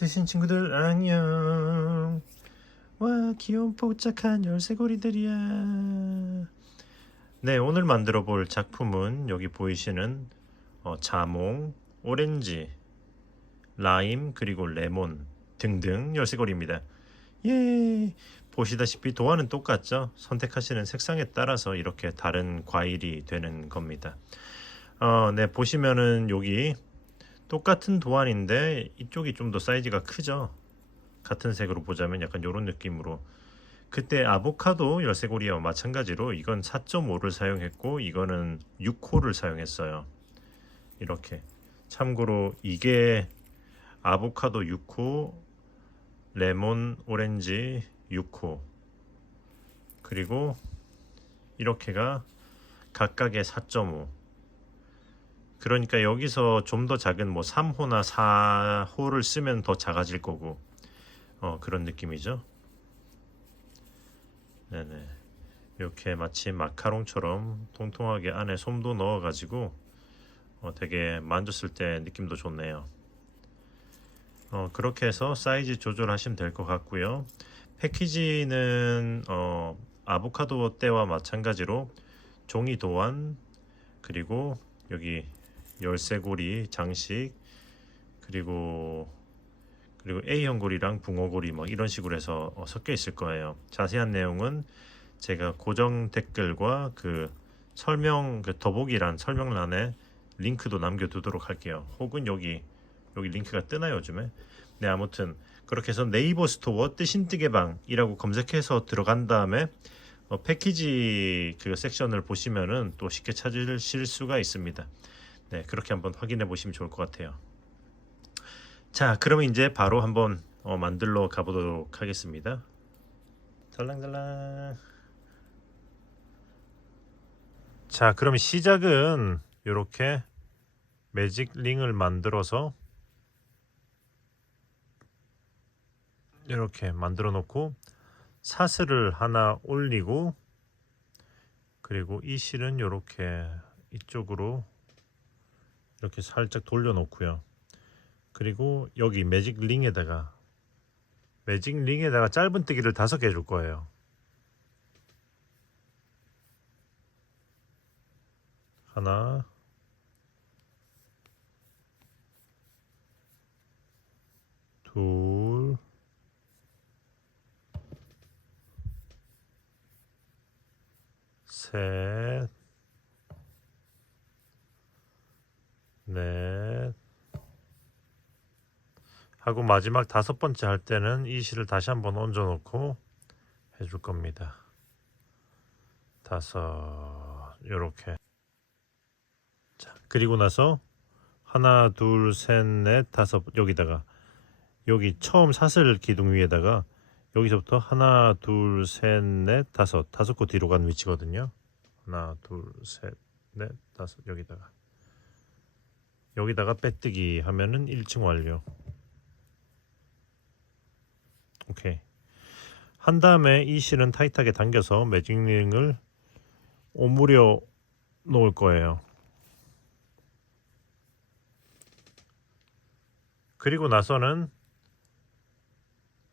뜨신 친구들 안녕. 와, 귀여운 뽀짝한 열쇠고리들이야. 네, 오늘 만들어 볼 작품은 여기 보이시는 자몽, 오렌지, 라임, 그리고 레몬 등등 열쇠고리입니다. 예! 보시다시피 도안은 똑같죠? 선택하시는 색상에 따라서 이렇게 다른 과일이 되는 겁니다. 네, 보시면은 여기 똑같은 도안인데 이쪽이 좀 더 사이즈가 크죠? 같은 색으로 보자면 약간 이런 느낌으로. 그때 아보카도 열쇠고리와 마찬가지로 이건 4.5를 사용했고 이거는 6호를 사용했어요. 이렇게. 참고로 이게 아보카도 6호, 레몬, 오렌지 6호, 그리고 이렇게가 각각의 4.5. 그러니까 여기서 좀 더 작은 뭐 3호나 4호를 쓰면 더 작아질 거고 그런 느낌이죠. 네네. 이렇게 마치 마카롱처럼 통통하게 안에 솜도 넣어가지고 되게 만졌을 때 느낌도 좋네요. 그렇게 해서 사이즈 조절하시면 될 것 같고요. 패키지는 아보카도 때와 마찬가지로 종이 도안, 그리고 여기 열쇠고리 장식, 그리고 A형 고리랑 붕어고리 뭐 이런 식으로 해서 섞여 있을 거예요. 자세한 내용은 제가 고정 댓글과 그 설명, 그 더보기란 설명란에 링크도 남겨두도록 할게요. 혹은 여기 링크가 뜨나요 요즘에? 네, 아무튼 그렇게 해서 네이버 스토어 뜨신뜨개방이라고 검색해서 들어간 다음에 패키지 그 섹션을 보시면은 또 쉽게 찾으실 수가 있습니다. 네, 그렇게 한번 확인해 보시면 좋을 것 같아요. 자, 그러면 이제 바로 한번 만들러 가보도록 하겠습니다. 달랑달랑. 자, 그럼 시작은 이렇게 매직 링을 만들어서 이렇게 만들어 놓고 사슬을 하나 올리고, 그리고 이 실은 이렇게 이쪽으로 이렇게 살짝 돌려 놓고요. 그리고 여기 매직 링에다가 짧은뜨기를 5개 해줄 거예요. 하나, 둘, 셋, 넷 하고 마지막 5번째 할 때는 이 실을 다시 한번 얹어 놓고 해줄 겁니다. 5, 요렇게. 자, 그리고 나서 하나, 둘, 셋, 넷, 5, 여기다가 여기 처음 사슬 기둥 위에다가 여기서부터 하나, 둘, 셋, 넷, 5코 뒤로 간 위치거든요. 하나, 둘, 셋, 넷, 5, 여기다가 빼뜨기 하면은 1층 완료. 오케이. 한 다음에 이 실은 타이트하게 당겨서 매직링을 오므려 놓을 거예요. 그리고 나서는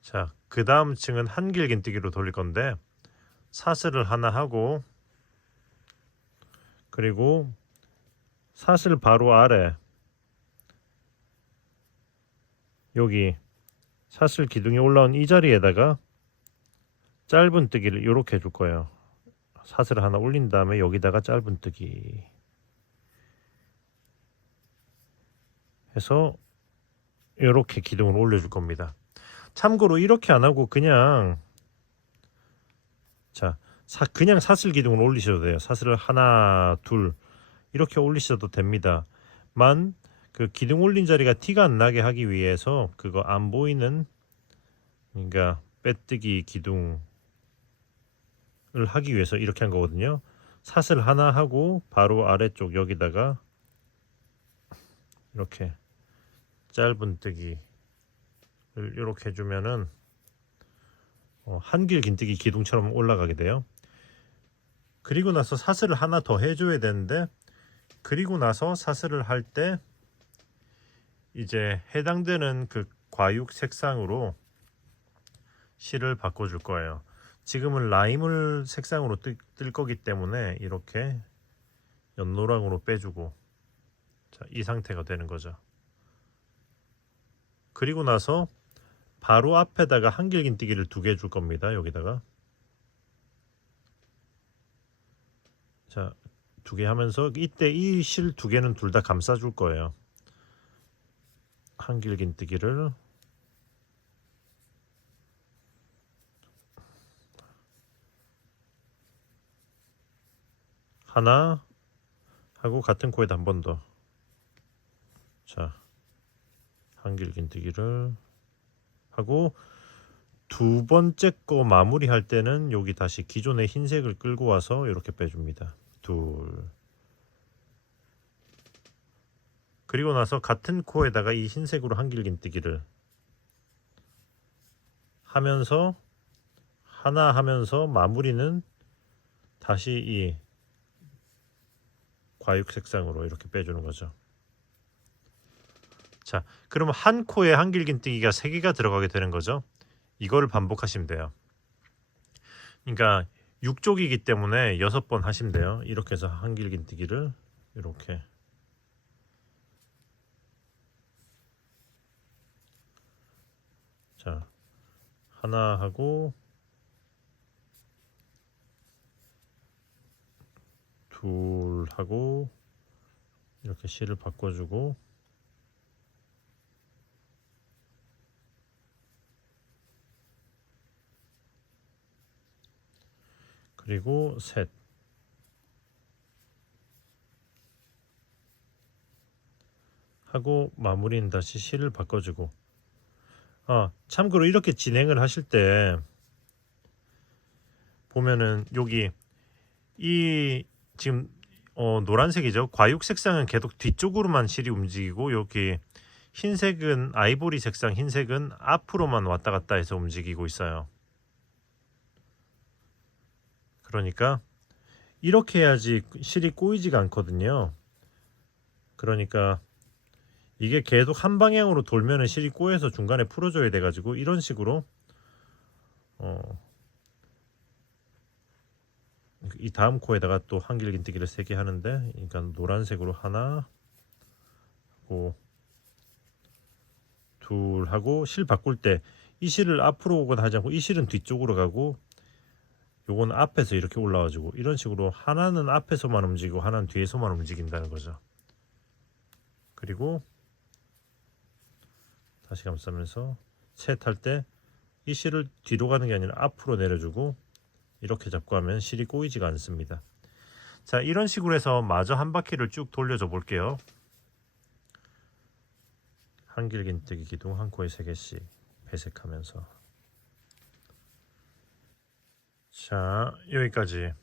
자, 그 다음 층은 한길긴뜨기로 돌릴 건데 사슬을 하나 하고, 그리고 사슬 바로 아래 여기 사슬 기둥이 올라온 이 자리에다가 짧은뜨기를 이렇게 해줄 거예요. 사슬을 하나 올린 다음에 여기다가 짧은뜨기 해서 이렇게 기둥을 올려줄 겁니다. 참고로 이렇게 안 하고 그냥 그냥 사슬 기둥을 올리셔도 돼요. 사슬을 하나, 둘 이렇게 올리셔도 됩니다. 그 기둥 올린 자리가 티가 안 나게 하기 위해서 그거 안 보이는, 그러니까 빼뜨기 기둥을 하기 위해서 이렇게 한 거거든요. 사슬 하나 하고 바로 아래쪽 여기다가 이렇게 짧은뜨기를 이렇게 해주면은 한길 긴뜨기 기둥처럼 올라가게 돼요. 그리고 나서 사슬을 하나 더 해줘야 되는데, 그리고 나서 사슬을 할 때 이제 해당되는 그 과육 색상으로 실을 바꿔줄 거예요. 지금은 라임을 색상으로 뜰 거기 때문에 이렇게 연노랑으로 빼주고, 자, 이 상태가 되는 거죠. 그리고 나서 바로 앞에다가 한길긴뜨기를 2개 줄 겁니다. 여기다가 자, 2개 하면서 이때 이 실 2개는 둘 다 감싸줄 거예요. 한길긴뜨기를 하나 하고 같은 코에다 한 번 더. 자, 한길긴뜨기를 하고 2번째 거 마무리할 때는 여기 다시 기존의 흰색을 끌고 와서 이렇게 빼줍니다. 둘. 그리고 나서 같은 코에다가 이 흰색으로 한길긴뜨기를 하면서 하나 하면서 마무리는 다시 이 과육 색상으로 이렇게 빼주는 거죠. 자, 그러면 한 코에 한길긴뜨기가 3개가 들어가게 되는 거죠. 이거를 반복하시면 돼요. 그러니까 6쪽이기 때문에 6번 하시면 돼요. 이렇게 해서 한길긴뜨기를 이렇게 자, 하나 하고 둘 하고 이렇게 실을 바꿔주고 그리고 셋 하고 마무리는 다시 실을 바꿔주고 참고로 이렇게 진행을 하실 때 보면은 여기 이 지금 노란색이죠. 과육 색상은 계속 뒤쪽으로만 실이 움직이고 여기 흰색은 아이보리 색상 흰색은 앞으로만 왔다 갔다 해서 움직이고 있어요. 그러니까 이렇게 해야지 실이 꼬이지가 않거든요. 그러니까 이게 계속 한 방향으로 돌면은 실이 꼬여서 중간에 풀어줘야 돼가지고 이런 식으로 이 다음 코에다가 또 한길긴뜨기를 3개 하는데, 그러니까 노란색으로 하나 하고 둘 하고 실 바꿀 때 이 실을 앞으로 오거나 하지 않고 이 실은 뒤쪽으로 가고 요건 앞에서 이렇게 올라와주고 이런 식으로 하나는 앞에서만 움직이고 하나는 뒤에서만 움직인다는 거죠. 그리고 다시 감싸면서 셋 할 때 이 실을 뒤로 가는 게 아니라 앞으로 내려주고 이렇게 잡고 하면 실이 꼬이지가 않습니다. 자, 이런 식으로 해서 마저 한 바퀴를 쭉 돌려줘 볼게요. 한길긴뜨기 기둥 한 코에 3개씩 배색하면서 자, 여기까지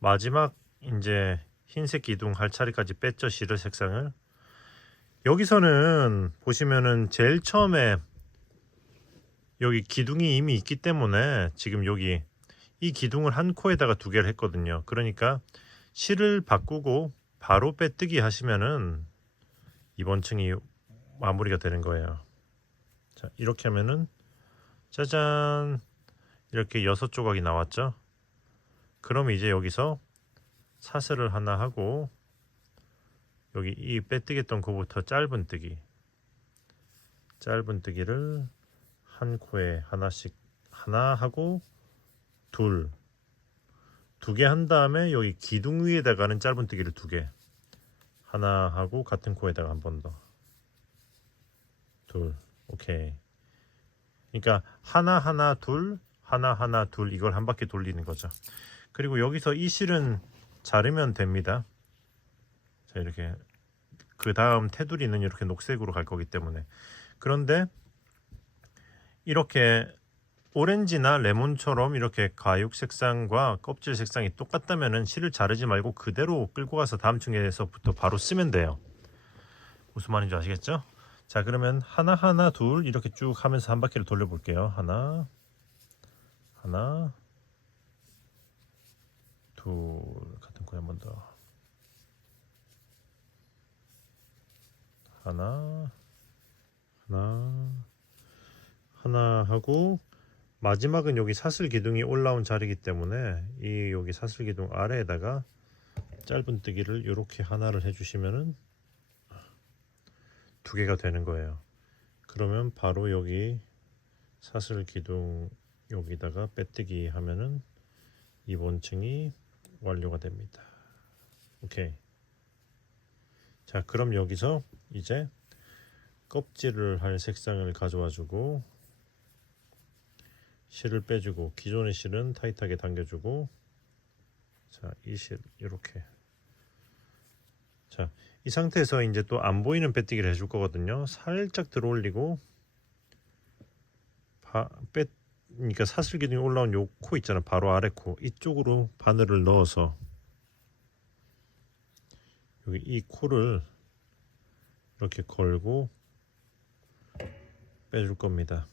마지막 이제 흰색 기둥 할 차례까지 뺐죠. 실을 색상을. 여기서는 보시면은 제일 처음에 여기 기둥이 이미 있기 때문에 지금 여기 이 기둥을 한 코에다가 2개를 했거든요. 그러니까 실을 바꾸고 바로 빼뜨기 하시면은 이번 층이 마무리가 되는 거예요. 자, 이렇게 하면은 짜잔 이렇게 6조각이 나왔죠. 그럼 이제 여기서 사슬을 하나 하고 여기 이 빼뜨겠던 코부터 짧은 뜨기를 한 코에 하나씩 하나 하고 2개 한 다음에 여기 기둥 위에다가는 짧은 뜨기를 2개 하나 하고 같은 코에다가 한 번 더 둘. 오케이. 그러니까 하나 둘 이걸 한 바퀴 돌리는 거죠. 그리고 여기서 이 실은 자르면 됩니다. 자, 이렇게 그 다음 테두리는 이렇게 녹색으로 갈 거기 때문에. 그런데 이렇게 오렌지나 레몬처럼 이렇게 과육 색상과 껍질 색상이 똑같다면은 실을 자르지 말고 그대로 끌고 가서 다음 층에서부터 바로 쓰면 돼요. 무슨 말인지 아시겠죠? 자, 그러면 하나 둘 이렇게 쭉 하면서 한 바퀴를 돌려볼게요. 하나 둘 같은 코에 한 번 더 하나 하나 하고, 마지막은 여기 사슬 기둥이 올라온 자리이기 때문에 이 여기 사슬 기둥 아래에다가 짧은뜨기를 이렇게 하나를 해주시면은 두 개가 되는 거예요. 그러면 바로 여기 사슬 기둥 여기다가 빼뜨기 하면은 이본층이 완료가 됩니다. 오케이. 자, 그럼 여기서 이제 껍질을 할 색상을 가져와 주고, 실을 빼주고, 기존의 실은 타이트하게 당겨주고, 자, 이 실 이렇게. 자, 이 상태에서 이제 또 안 보이는 빼뜨기를 해줄 거거든요. 살짝 들어 올리고, 그러니까 사슬 기둥이 올라온 요 코 있잖아, 바로 아래 코 이쪽으로 바늘을 넣어서 여기 이 코를 이렇게 걸고 빼줄 겁니다.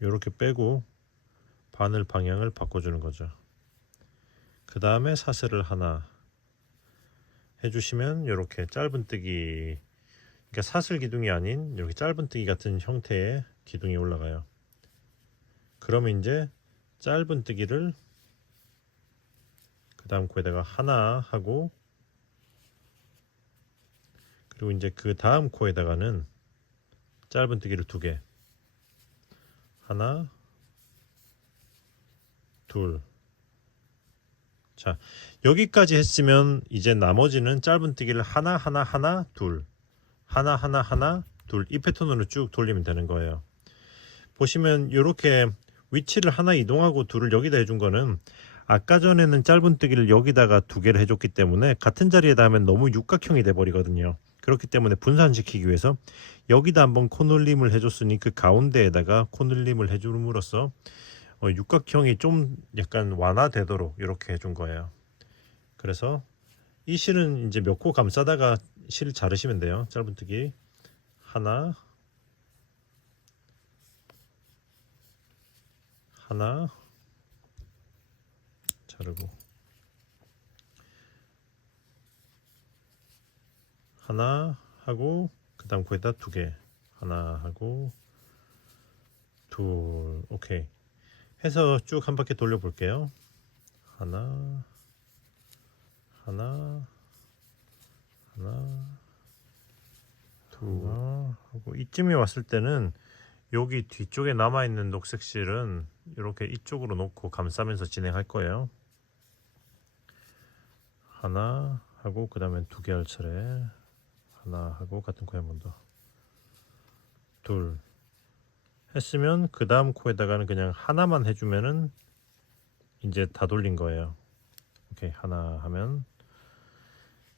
이렇게 빼고 바늘 방향을 바꿔주는 거죠. 그 다음에 사슬을 하나 해주시면 이렇게 짧은뜨기, 그러니까 사슬 기둥이 아닌 이렇게 짧은뜨기 같은 형태의 기둥이 올라가요. 그러면 이제 짧은뜨기를 그 다음 코에다가 하나 하고, 그리고 이제 그 다음 코에다가는 짧은뜨기를 두 개, 하나, 둘. 자, 여기까지 했으면 이제 나머지는 짧은뜨기를 하나 하나 하나 둘, 하나 하나 하나 둘, 이 패턴으로 쭉 돌리면 되는 거예요. 보시면 이렇게 위치를 하나 이동하고 둘을 여기다 해준 거는 아까 전에는 짧은뜨기를 여기다가 두 개를 해줬기 때문에 같은 자리에다 하면 너무 육각형이 돼 버리거든요. 그렇기 때문에 분산시키기 위해서 여기다 한번 코늘림을 해줬으니 그 가운데에다가 코늘림을 해줌으로써 육각형이 좀 약간 완화되도록 이렇게 해준 거예요. 그래서 이 실은 이제 몇 코 감싸다가 실 자르시면 돼요. 짧은뜨기 하나, 하나 자르고, 하나 하고, 그 다음 코에다 두 개, 하나 하고 둘. 오케이. 해서 쭉 한 바퀴 돌려 볼게요. 하나, 하나, 하나, 둘 하고, 이쯤에 왔을 때는 여기 뒤쪽에 남아있는 녹색 실은 이렇게 이쪽으로 놓고 감싸면서 진행할 거예요. 하나 하고, 그 다음에 두 개 할 차례, 하나 하고, 같은 코에 한 번 더, 둘 했으면 그 다음 코에다가는 그냥 하나만 해주면은 이제 다 돌린 거예요. 오케이. 하나 하면,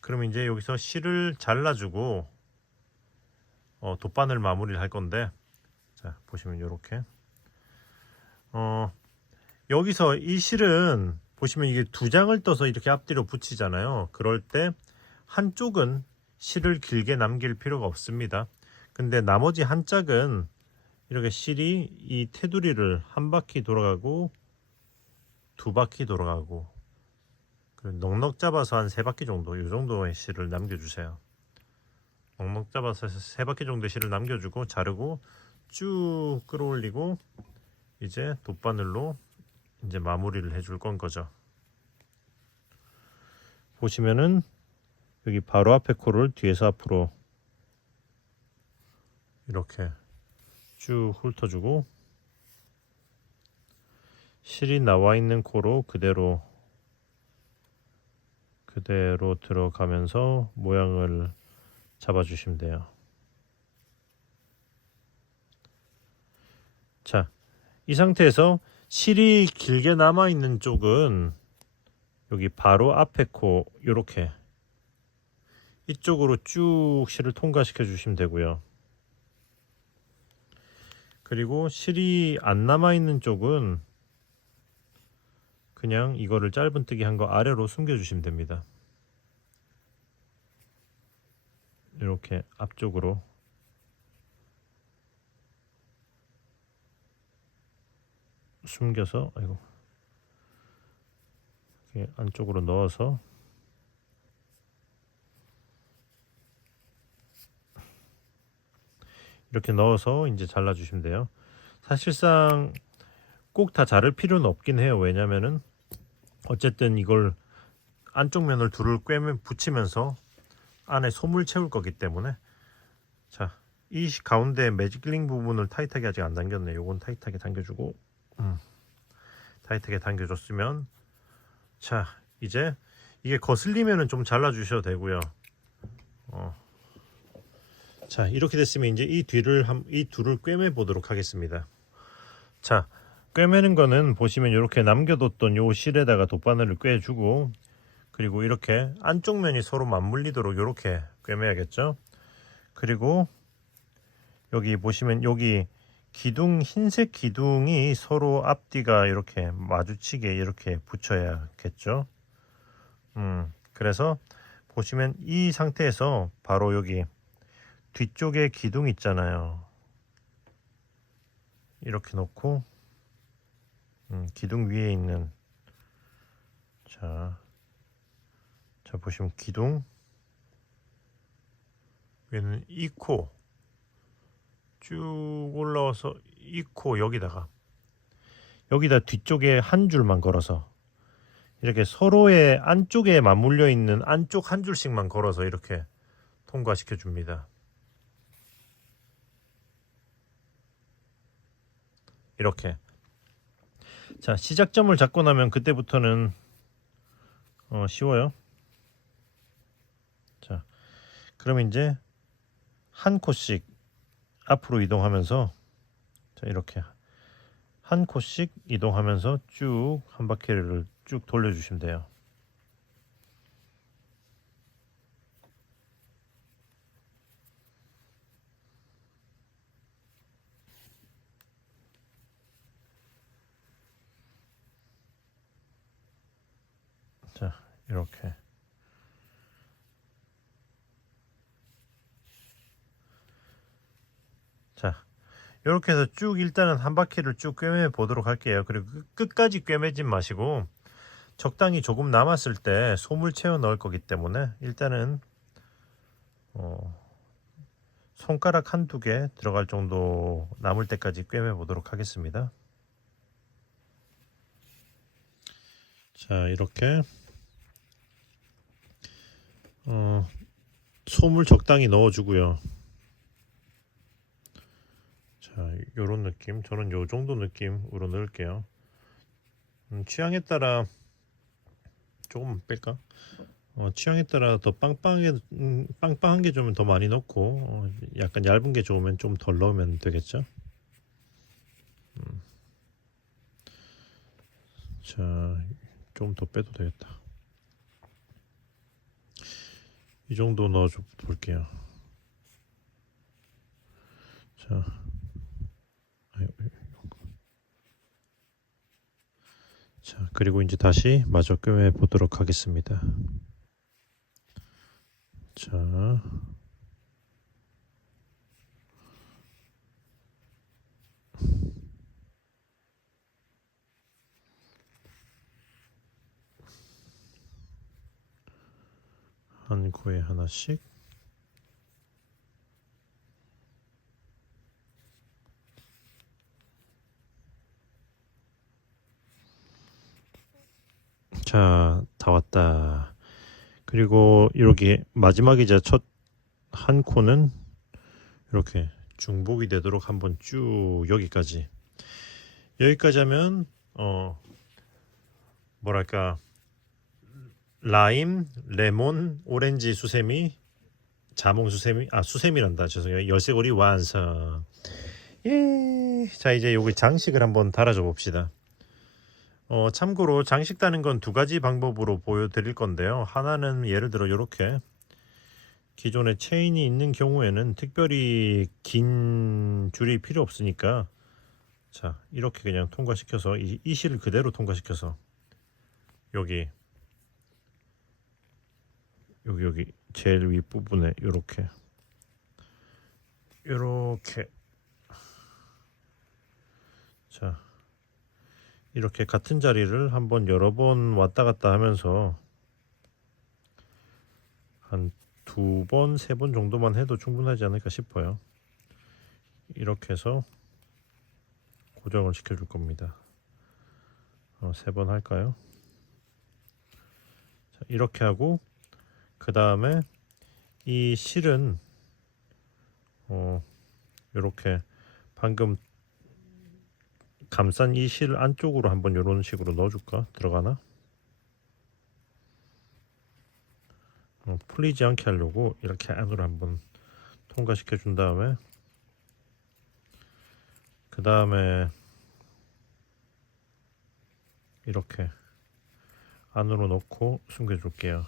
그럼 이제 여기서 실을 잘라주고 돗바늘 마무리를 할 건데, 자 보시면 이렇게 여기서 이 실은 보시면 이게 두 장을 떠서 이렇게 앞뒤로 붙이잖아요. 그럴 때 한쪽은 실을 길게 남길 필요가 없습니다. 근데 나머지 한 짝은 이렇게 실이 이 테두리를 한 바퀴 돌아가고 두 바퀴 돌아가고 넉넉 잡아서 한 세 바퀴 정도, 이 정도의 실을 남겨주세요. 넉넉 잡아서 세 바퀴 정도의 실을 남겨주고 자르고 쭉 끌어올리고 이제 돗바늘로 이제 마무리를 해줄 건 거죠. 보시면은 여기 바로 앞에 코를 뒤에서 앞으로 이렇게 쭉 훑어주고, 실이 나와 있는 코로 그대로 들어가면서 모양을 잡아주시면 돼요. 자, 이 상태에서 실이 길게 남아 있는 쪽은 여기 바로 앞에 코 이렇게 이쪽으로 쭉 실을 통과시켜 주시면 되고요. 그리고 실이 안 남아 있는 쪽은 그냥 이거를 짧은뜨기 한 거 아래로 숨겨 주시면 됩니다. 이렇게 앞쪽으로 숨겨서, 아이고, 이렇게 안쪽으로 넣어서 이렇게 넣어서 이제 잘라 주시면 돼요. 사실상 꼭 다 자를 필요는 없긴 해요. 왜냐면은 어쨌든 이걸 안쪽 면을 둘을 꿰매 붙이면서 안에 솜을 채울 거기 때문에. 자, 이 가운데 매직링 부분을 타이트하게 아직 안 당겼네. 요건 타이트하게 당겨주고 타이트하게 당겨줬으면, 자 이제 이게 거슬리면은 좀 잘라 주셔도 되고요. 자, 이렇게 됐으면 이제 이 둘을 꿰매 보도록 하겠습니다. 자, 꿰매는 거는 보시면 이렇게 남겨뒀던 요 실에다가 돗바늘을 꿰주고, 그리고 이렇게 안쪽 면이 서로 맞물리도록 이렇게 꿰매야겠죠. 그리고 여기 보시면 여기 기둥, 흰색 기둥이 서로 앞뒤가 이렇게 마주치게 이렇게 붙여야겠죠. 그래서 보시면 이 상태에서 바로 여기 뒤쪽에 기둥 있잖아요. 이렇게 놓고 기둥 위에 있는, 자 보시면 기둥 위에는 이 코 쭉 올라와서 이 코 여기다 뒤쪽에 한 줄만 걸어서 이렇게 서로의 안쪽에 맞물려 있는 안쪽 한 줄씩만 걸어서 이렇게 통과시켜 줍니다. 이렇게. 자, 시작점을 잡고 나면 그때부터는 쉬워요. 자, 그럼 이제 한 코씩 앞으로 이동하면서, 자 이렇게 한 코씩 이동하면서 쭉 한 바퀴를 쭉 돌려주시면 돼요. 자, 이렇게. 자, 이렇게 해서 쭉 일단은 한 바퀴를 쭉 꿰매 보도록 할게요. 그리고 끝까지 꿰매지 마시고 적당히 조금 남았을 때 솜을 채워 넣을 거기 때문에 일단은 손가락 한두 개 들어갈 정도 남을 때까지 꿰매 보도록 하겠습니다. 자, 이렇게 솜을 적당히 넣어 주고요. 자, 요런 느낌, 저는 요 정도 느낌으로 넣을게요. 취향에 따라 조금 뺄까? 취향에 따라 더 빵빵한 게 좀 더 많이 넣고, 약간 얇은 게 좋으면 좀 덜 넣으면 되겠죠. 자, 좀 더 빼도 되겠다. 이 정도 넣어줘 볼게요. 자, 자, 그리고 이제 다시 마저 꿰매 보도록 하겠습니다. 자, 한 코에 하나씩. 자, 다 왔다. 그리고 이렇게 마지막이자 첫 한 코는 이렇게 중복이 되도록 한번 쭉 여기까지 하면 뭐랄까, 라임, 레몬, 오렌지 수세미, 자몽 수세미, 수세미란다, 죄송해요. 열쇠고리 완성. 예. 자, 이제 여기 장식을 한번 달아줘 봅시다. 참고로 장식 다는 건 두 가지 방법으로 보여드릴 건데요. 하나는 예를 들어 이렇게 기존에 체인이 있는 경우에는 특별히 긴 줄이 필요 없으니까, 자 이렇게 그냥 통과시켜서 이 실을 그대로 통과시켜서 여기 제일 윗부분에 이렇게 자 이렇게 같은 자리를 한번 여러 번 왔다 갔다 하면서 한 2번, 3번 정도만 해도 충분하지 않을까 싶어요. 이렇게 해서 고정을 시켜줄 겁니다. 3번 할까요? 자, 이렇게 하고 그 다음에 이 실은 이렇게 방금 감싼 이 실 안쪽으로 한번 이런 식으로 넣어줄까? 들어가나? 풀리지 않게 하려고 이렇게 안으로 한번 통과시켜 준 다음에 그 다음에 이렇게 안으로 넣고 숨겨 줄게요.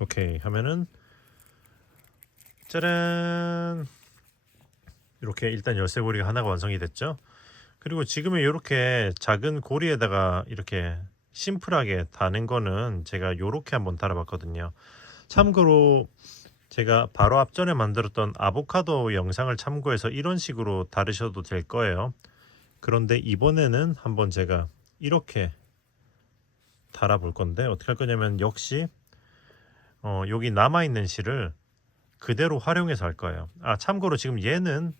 오케이 하면은 짜란, 이렇게 일단 열쇠고리가 하나가 완성이 됐죠. 그리고 지금은 이렇게 작은 고리에다가 이렇게 심플하게 다는 거는 제가 이렇게 한번 달아봤거든요. 참고로 제가 바로 앞전에 만들었던 아보카도 영상을 참고해서 이런 식으로 다루셔도 될 거예요. 그런데 이번에는 한번 제가 이렇게 달아 볼 건데 어떻게 할 거냐면 역시 여기 남아있는 실을 그대로 활용해서 할 거예요. 참고로 지금 얘는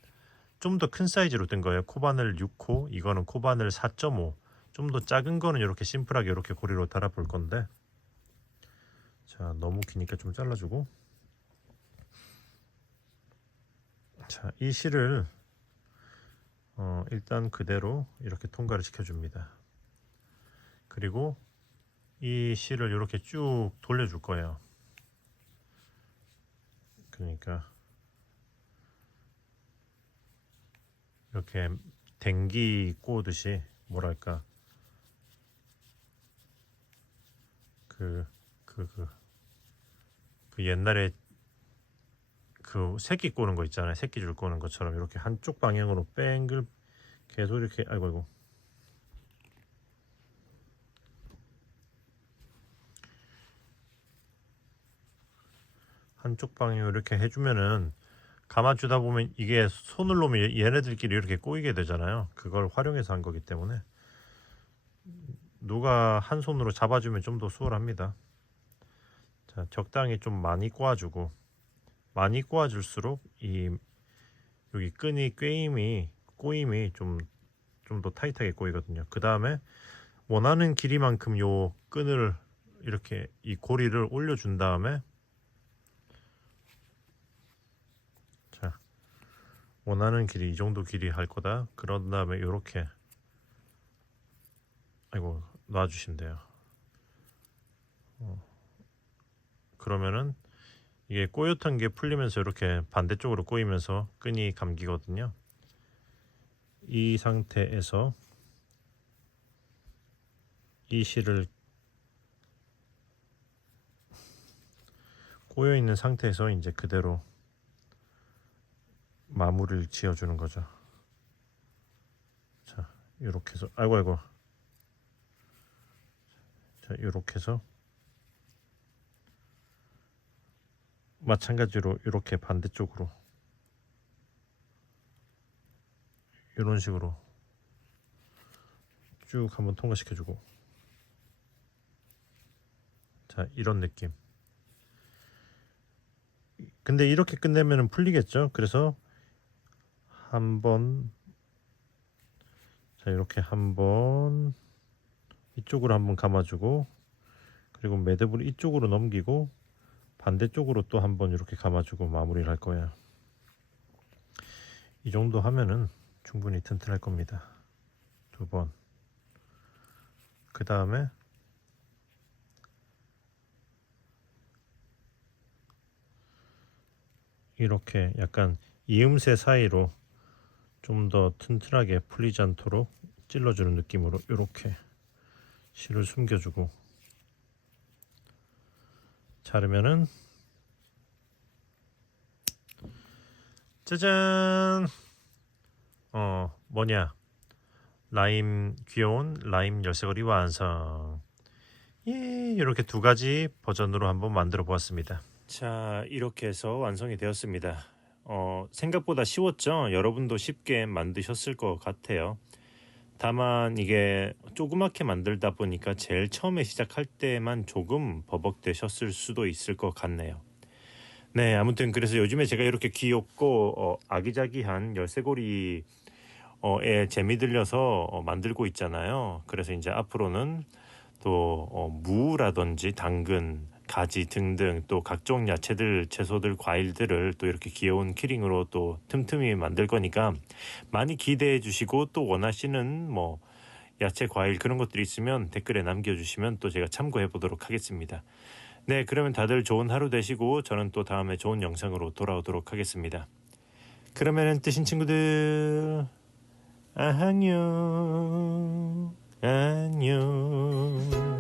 좀 더 큰 사이즈로 뜬 거예요. 코바늘 6호, 이거는 코바늘 4.5. 좀 더 작은 거는 이렇게 심플하게 이렇게 고리로 달아 볼 건데, 자 너무 기니까 좀 잘라주고, 자 이 실을 일단 그대로 이렇게 통과를 시켜줍니다. 그리고 이 실을 이렇게 쭉 돌려줄 거예요. 그러니까 이렇게 댕기 꼬듯이 뭐랄까 그 옛날에 그 새끼 꼬는 거 있잖아요. 새끼줄 꼬는 것처럼 이렇게 한쪽 방향으로 뺑글 계속 이렇게 아이고 한쪽 방향으로 이렇게 해주면은 감아주다 보면 이게 손을 놓으면 얘네들끼리 이렇게 꼬이게 되잖아요. 그걸 활용해서 한 거기 때문에 누가 한 손으로 잡아주면 좀 더 수월합니다. 자 적당히 좀 많이 꼬아주고, 많이 꼬아줄수록 이 여기 끈이 꼬임이 좀 더 타이트하게 꼬이거든요. 그 다음에 원하는 길이만큼 요 끈을 이렇게 이 고리를 올려준 다음에, 자 원하는 길이 이 정도 길이 할 거다. 그런 다음에 이렇게 아이고 놔주시면 돼요. 그러면은 이게 꼬였던 게 풀리면서 이렇게 반대쪽으로 꼬이면서 끈이 감기거든요. 이 상태에서 이 실을 꼬여 있는 상태에서 이제 그대로 마무리를 지어주는 거죠. 자 이렇게 해서 아이고 자 이렇게 해서 마찬가지로 이렇게 반대쪽으로 이런 식으로 쭉 한번 통과시켜주고, 자 이런 느낌. 근데 이렇게 끝내면 풀리겠죠. 그래서 한번 자 이렇게 한번 이쪽으로 한번 감아주고, 그리고 매듭을 이쪽으로 넘기고 반대쪽으로 또 한번 이렇게 감아주고 마무리를 할 거예요. 이 정도 하면은 충분히 튼튼할 겁니다. 2번. 그 다음에 이렇게 약간 이음새 사이로 좀 더 튼튼하게 풀리지 않도록 찔러주는 느낌으로 이렇게 실을 숨겨주고 자르면은 짜잔, 뭐냐, 귀여운 라임 열쇠고리 완성. 예, 이렇게 2가지 버전으로 한번 만들어 보았습니다. 자 이렇게 해서 완성이 되었습니다. 생각보다 쉬웠죠? 여러분도 쉽게 만드셨을 것 같아요. 다만 이게 조그맣게 만들다 보니까 제일 처음에 시작할 때만 조금 버벅대셨을 수도 있을 것 같네요. 네, 아무튼 그래서 요즘에 제가 이렇게 귀엽고 아기자기한 열쇠고리 에 재미 들려서 만들고 있잖아요. 그래서 이제 앞으로는 또 무라든지 당근, 가지 등등 또 각종 야채들, 채소들, 과일들을 또 이렇게 귀여운 키링으로 또 틈틈이 만들 거니까 많이 기대해 주시고, 또 원하시는 뭐 야채, 과일 그런 것들이 있으면 댓글에 남겨주시면 또 제가 참고해 보도록 하겠습니다. 네, 그러면 다들 좋은 하루 되시고 저는 또 다음에 좋은 영상으로 돌아오도록 하겠습니다. 그러면은 뜨신 친구들 안녕 안녕.